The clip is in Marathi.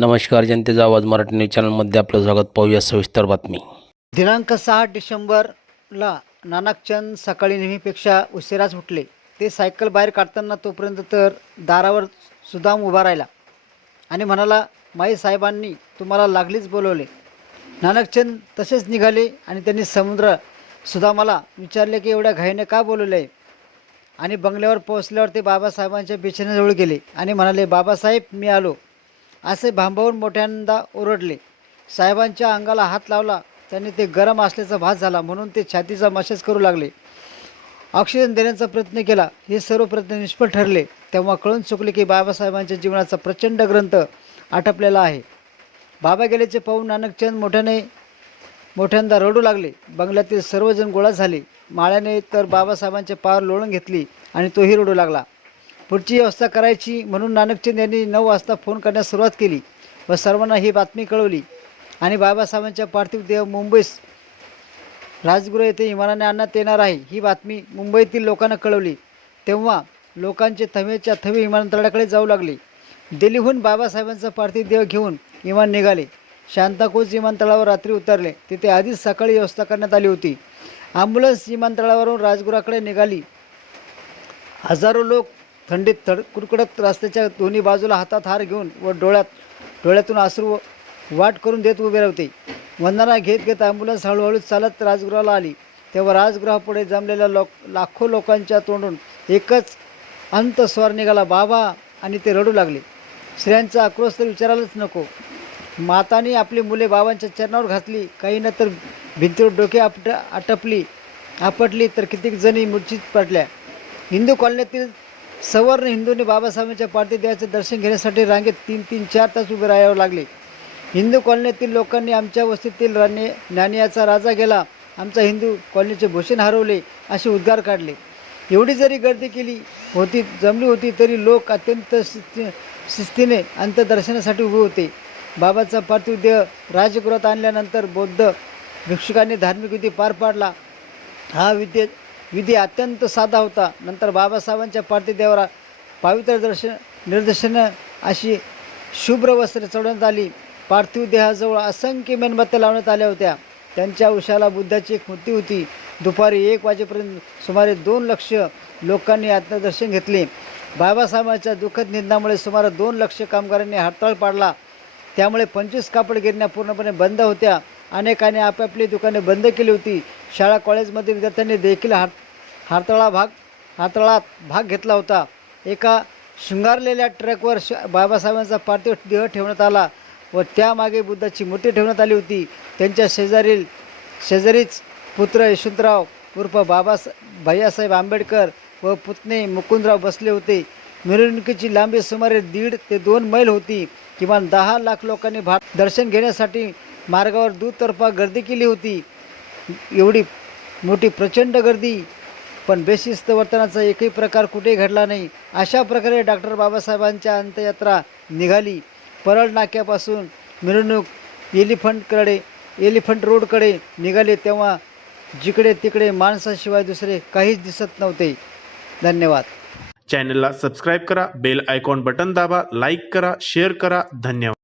नमस्कार जनतेचा आवाज मराठी न्यूज चॅनलमध्ये आपलं स्वागत. पाहूया सविस्तर बातमी. दिनांक सहा डिसेंबरला नानाकचंद सकाळी नेहमीपेक्षा उशिराच उठले. ते सायकल बाहेर काढताना तोपर्यंत तर दारावर सुदाम उभा राहिला. आणि म्हणाला माई साहेबांनी तुम्हाला लागलीच बोलवले. नानकचंद तसेच निघाले आणि त्यांनी समुद्र सुदामाला विचारले की एवढ्या घाईने का बोलवले आहे आणि बंगल्यावर पोहोचल्यावर ते बाबासाहेबांच्या बिछाण्याजवळ गेले आणि म्हणाले बाबासाहेब मी आलो. असे भांबावून मोठ्यांदा ओरडले. साहेबांच्या अंगाला हात लावला. त्यांनी ते गरम असल्याचा भास झाला म्हणून ते छातीचा मशाज करू लागले. ऑक्सिजन देण्याचा प्रयत्न केला. हे सर्व प्रयत्न निष्फळ ठरले. तेव्हा कळून चुकले की बाबासाहेबांच्या जीवनाचा प्रचंड ग्रंथ आटपलेला आहे. बाबा गेल्याचे पाहून नानकचंद मोठ्याने मोठ्यांदा रडू लागले. बंगल्यातील सर्वजण गोळा झाले. माळ्याने तर बाबासाहेबांचे पार लोळून घेतली आणि तोही रडू लागला. पुढची व्यवस्था करायची म्हणून नानकचंद यांनी नऊ वाजता फोन करण्यास सुरुवात केली व सर्वांना ही बातमी कळवली. आणि बाबासाहेबांच्या पार्थिव देह मुंबईस राजगृह येथे विमानाने आणण्यात येणार आहे ही बातमी मुंबईतील लोकांना कळवली. तेव्हा लोकांचे थवेच्या थवे विमानतळाकडे जाऊ लागले. दिल्लीहून बाबासाहेबांचा पार्थिव देह घेऊन विमान निघाले. शांताकोज विमानतळावर रात्री उतरले. तिथे आधीच सकाळी व्यवस्था करण्यात आली होती. ॲम्ब्युलन्स विमानतळावरून राजगुराकडे निघाली. हजारो लोक थंडीत थड कुडकुडत रस्त्याच्या दोन्ही बाजूला हातात हार घेऊन व डोळ्यात डोळ्यातून आसरू वाट करून देत उभे राहते. वंदना घेत घेत ॲम्ब्युलन्स हळूहळू चालत राजगृहाला आली. तेव्हा राजगृहापुढे जमलेल्या लोक लाखो लोकांच्या तोंडून एकच अंतस्वर निघाला. बाबा! आणि ते रडू लागले. स्त्रियांचा आक्रोश तर विचारायलाच नको. माताने आपली मुले बाबांच्या चरणावर घातली. काही तर भिंतीवर डोके आपट आटपली. आपटली तर कित्येक जणी मूर्छित पडल्या. हिंदू कॉलनीतील सवर्ण हिंदूंनी बाबासाहेबांच्या पार्थिव दर्शन घेण्यासाठी रांगेत तीन तीन चार तास उभे राहावे लागले. हिंदू कॉलनीतील लोकांनी आमच्या वस्तीतील राणे ज्ञानियाचा राजा गेला. आमचा हिंदू कॉलनीचे भूषण हरवले असे उद्गार काढले. एवढी जरी गर्दी केली होती जमली होती तरी लोक अत्यंत शिस्ती शिस्तीने अंत्यदर्शनासाठी उभे होते. बाबाचा पार्थिव देह राजगृहात आणल्यानंतर बौद्ध भिक्षुकांनी धार्मिक विधी पार पाडला. हा विद्ये विधी अत्यंत साधा होता. नंतर बाबासाहेबांच्या पार्थिदेवाला पावित्र्य दर्शन निर्दर्शनं अशी शुभ्र वस्त्रे चढवण्यात आली. पार्थिव देहाजवळ असंख्य मेणबत्त्या लावण्यात आल्या होत्या. त्यांच्या उशाला बुद्धाची एक मूर्ती होती. दुपारी एक वाजेपर्यंत सुमारे दोन लक्ष लोकांनी आत्मदर्शन घेतले. बाबासाहेबांच्या दुःखद निधनामुळे सुमारे दोन लक्ष कामगारांनी हडताळ पाडला. त्यामुळे पंचवीस कापड गिरण्या पूर्णपणे बंद होत्या. अनेकांनी आपापली दुकाने बंद केली होती. शाळा कॉलेजमध्ये विद्यार्थ्यांनी देखील हार हातळा भाग हातळात भाग घेतला होता. एका शृंगारलेल्या ट्रकवर श बाबासाहेबांचा पार्थिव देह ठेवण्यात आला व त्यामागे बुद्धाची मूर्ती ठेवण्यात आली होती. त्यांच्या शेजारील शेजारीच पुत्र यशवंतराव उर्फ बाबास भैयासाहेब आंबेडकर व पुतणे मुकुंदराव बसले होते. मिरवणुकीची लांबी सुमारे दीड ते दोन मैल होती. किमान दहा लाख लोकांनी भा दर्शन घेण्यासाठी मार्गावर दुतर्फा गर्दी केली होती. एवढी मोठी प्रचंड गर्दी पण बेशिस्त वर्तनाचा एकही प्रकार कुठेही घडला नाही. अशा प्रकारे डॉक्टर बाबासाहेबांच्या अंत्ययात्रा निघाली. परळ नाक्यापासून मिरवणूक एलिफंटकडे एलिफंट रोडकडे निघाले तेव्हा जिकडे तिकडे माणसाशिवाय दुसरे काहीच दिसत नव्हते. धन्यवाद. चॅनलला सबस्क्राईब करा बेल आयकॉन बटन दाबा लाईक करा शेअर करा. धन्यवाद.